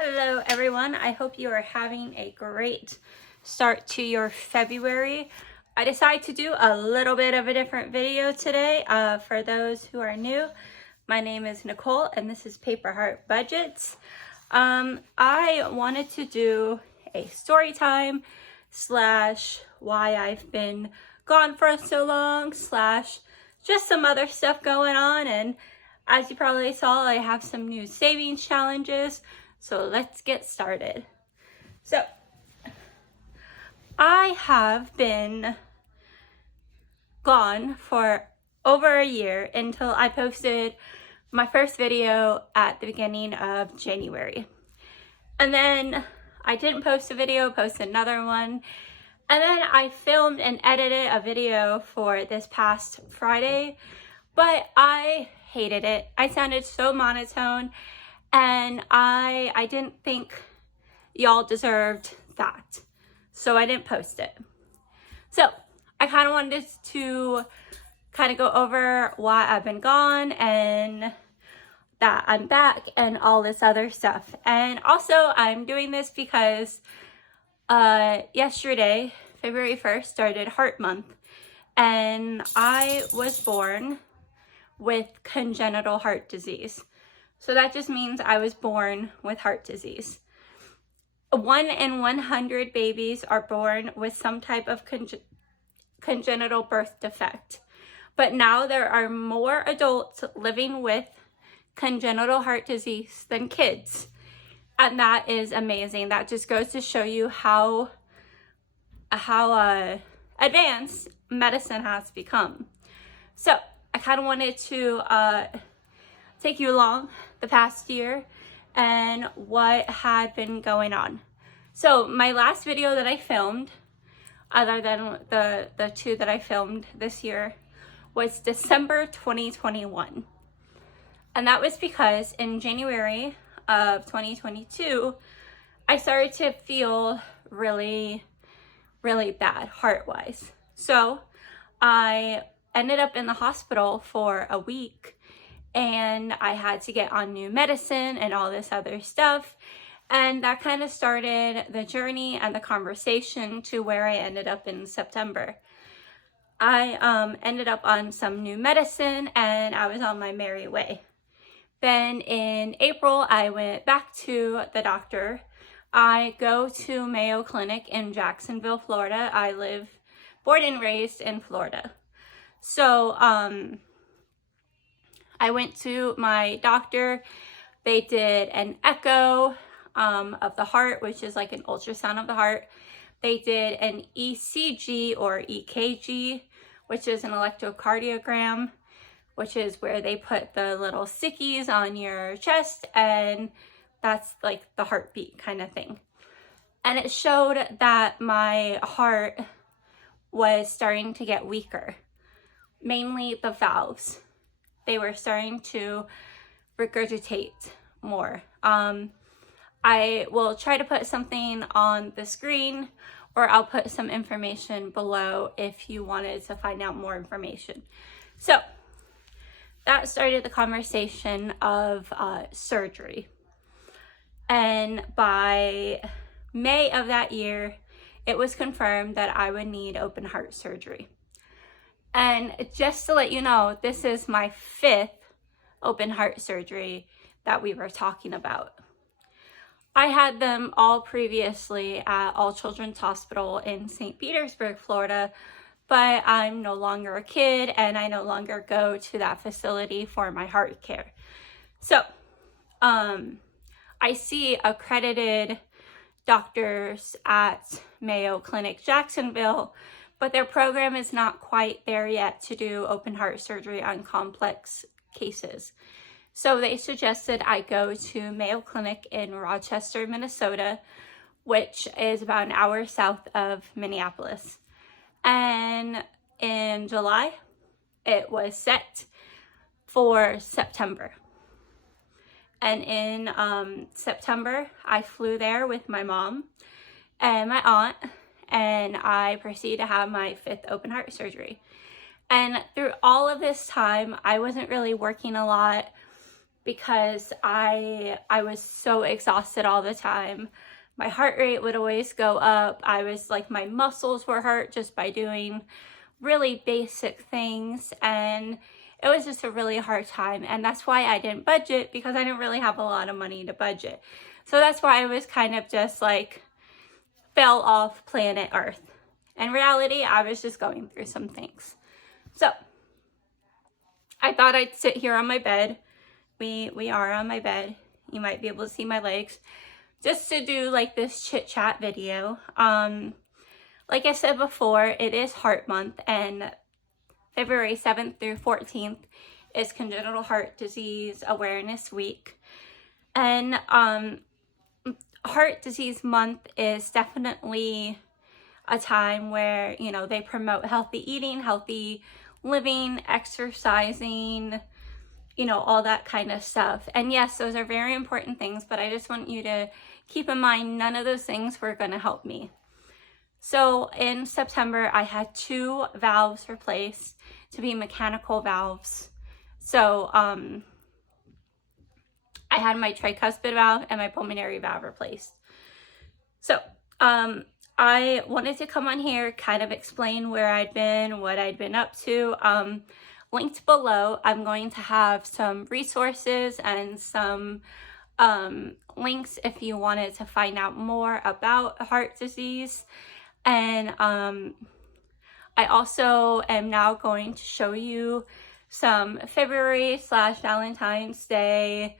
Hello everyone, I hope you are having a great start to your February. I decided to do a little bit of a different video today. For those who are new, my name is Nicole and this is Paper Heart Budgets. I wanted to do a story time slash why I've been gone for so long slash just some other stuff going on, and as you probably saw, I have some new savings challenges. So let's get started. So I have been gone for over a year until I posted my first video at the beginning of January. And then I didn't post a video, posted another one. And then I filmed and edited a video for this past Friday, but I hated it. I sounded so monotone. And I didn't think y'all deserved that, so I didn't post it. So I kind of wanted to kind of go over why I've been gone and that I'm back and all this other stuff. And also I'm doing this because yesterday, February 1st, started Heart Month, and I was born with congenital heart disease. So that just means I was born with heart disease. 1 in 100 babies are born with some type of congenital birth defect. But now there are more adults living with congenital heart disease than kids. And that is amazing. That just goes to show you how advanced medicine has become. So I kind of wanted to take you along the past year and what had been going on. So my last video that I filmed, other than the two that I filmed this year, was December 2021. And that was because in January of 2022, I started to feel really, really bad heart-wise. So I ended up in the hospital for a week, and I had to get on new medicine and all this other stuff. And that kind of started the journey and the conversation to where I ended up in September. I ended up on some new medicine and I was on my merry way. Then in April, I went back to the doctor. I go to Mayo Clinic in Jacksonville, Florida. I live born and raised in Florida. So, I went to my doctor. They did an echo of the heart, which is like an ultrasound of the heart. They did an ECG or EKG, which is an electrocardiogram, which is where they put the little stickies on your chest, and that's like the heartbeat kind of thing. And it showed that my heart was starting to get weaker, mainly the valves. They were starting to regurgitate more. I will try to put something on the screen, or I'll put some information below if you wanted to find out more information. So that started the conversation of surgery. And by May of that year, it was confirmed that I would need open heart surgery. And just to let you know, this is my 5th open heart surgery that we were talking about. I had them all previously at All Children's Hospital in St. Petersburg, Florida, but I'm no longer a kid and I no longer go to that facility for my heart care. So, I see accredited doctors at Mayo Clinic, Jacksonville, but their program is not quite there yet to do open heart surgery on complex cases. So they suggested I go to Mayo Clinic in Rochester, Minnesota, which is about an hour south of Minneapolis. And in July, it was set for September. And in September, I flew there with my mom and my aunt, and I proceeded to have my 5th open heart surgery. And through all of this time, I wasn't really working a lot because I was so exhausted all the time. My heart rate would always go up. I was like, my muscles were hurt just by doing really basic things, and it was just a really hard time. And that's why I didn't budget, because I didn't really have a lot of money to budget. So that's why I was kind of just like fell off planet Earth. In reality, I was just going through some things. So I thought I'd sit here on my bed. We are on my bed. You might be able to see my legs. Just to do like this chit chat video. Like I said before, it is Heart Month, and February 7th through 14th is Congenital Heart Disease Awareness Week. And Heart Disease Month is definitely a time where, you know, they promote healthy eating, healthy living, exercising, you know, all that kind of stuff. And yes, those are very important things, but I just want you to keep in mind none of those things were going to help me. So in September, I had 2 valves replaced to be mechanical valves. So I had my tricuspid valve and my pulmonary valve replaced. So I wanted to come on here, kind of explain where I'd been, what I'd been up to. Linked below, I'm going to have some resources and some links if you wanted to find out more about heart disease. And I also am now going to show you some February/Valentine's Day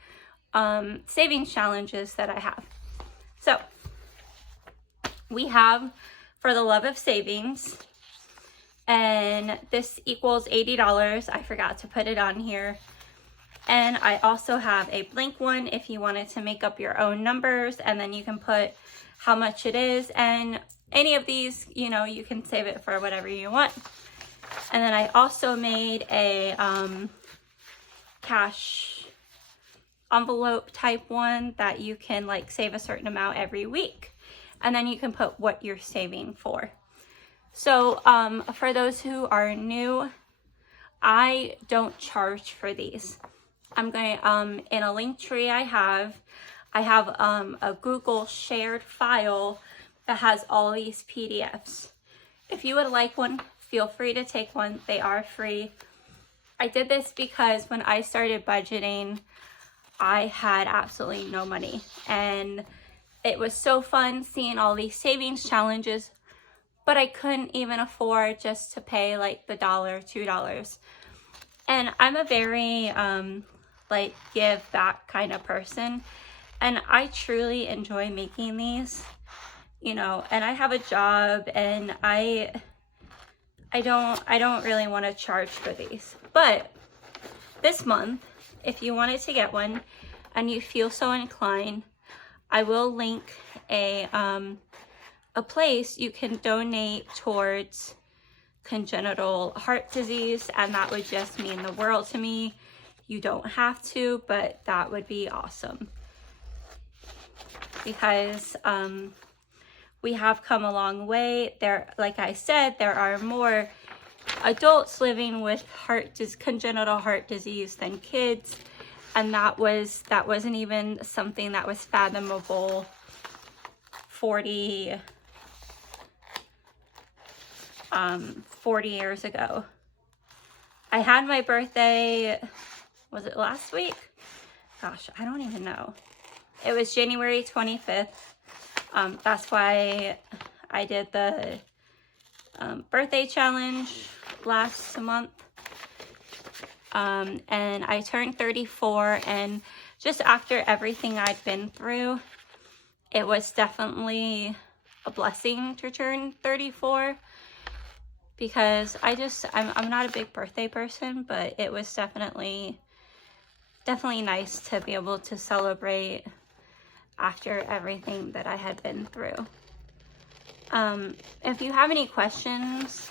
savings challenges that I have. So we have For the Love of Savings, and this equals $80. I forgot to put it on here. And I also have a blank one if you wanted to make up your own numbers, and then you can put how much it is. And any of these, you know, you can save it for whatever you want. And then I also made a cash envelope type one that you can like save a certain amount every week. And then you can put what you're saving for. So for those who are new, I don't charge for these. I'm going to, in a Linktree I have a Google shared file that has all these PDFs. If you would like one, feel free to take one. They are free. I did this because when I started budgeting, I had absolutely no money. And it was so fun seeing all these savings challenges, but I couldn't even afford just to pay like the $1, $2. And I'm a very like give back kind of person, and I truly enjoy making these, you know, and I have a job, and I don't really want to charge for these. But this month, if you wanted to get one and you feel so inclined, I will link a place you can donate towards congenital heart disease, and that would just mean the world to me. You don't have to, but that would be awesome, because we have come a long way. There, like I said, there are more adults living with congenital heart disease than kids, and that wasn't even something that was fathomable 40 years ago. I had my birthday, was it last week? Gosh, I don't even know. It was January 25th. That's why I did the birthday challenge last month. And I turned 34, and just after everything I'd been through, it was definitely a blessing to turn 34, because I'm not a big birthday person, but it was definitely nice to be able to celebrate after everything that I had been through. If you have any questions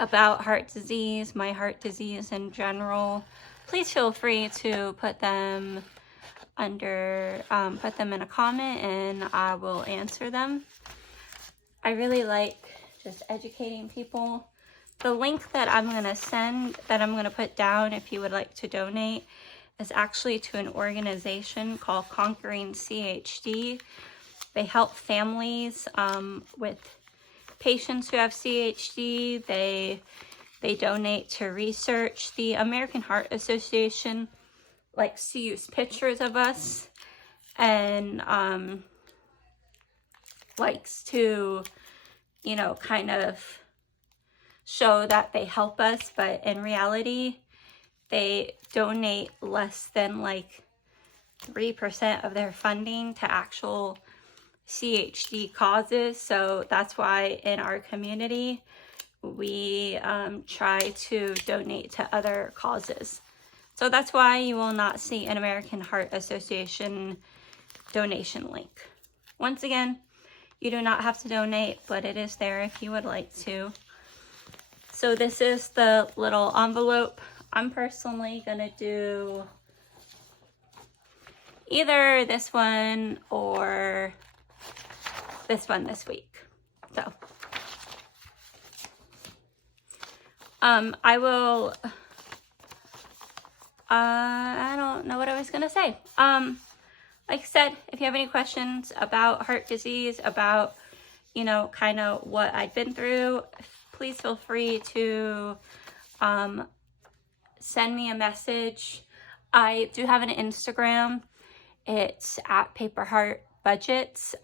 about heart disease, my heart disease in general, please feel free to put them in a comment, and I will answer them. I really like just educating people. The link that I'm going to put down if you would like to donate, is actually to an organization called Conquering CHD. They help families with patients who have CHD. They donate to research. The American Heart Association likes to use pictures of us and likes to, you know, kind of show that they help us, but in reality, they donate less than like 3% of their funding to actual CHD causes. So that's why in our community, we try to donate to other causes. So that's why you will not see an American Heart Association donation link. Once again, you do not have to donate, but it is there if you would like to. So this is the little envelope. I'm personally gonna do either this one or this one this week. So I will, I don't know what I was gonna say. Like I said, if you have any questions about heart disease, about, you know, kind of what I've been through, please feel free to send me a message. I do have an Instagram. It's at Paper Heart Budgets.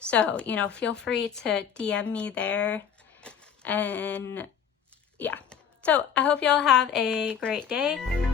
So, you know, feel free to DM me there. And yeah, so I hope y'all have a great day.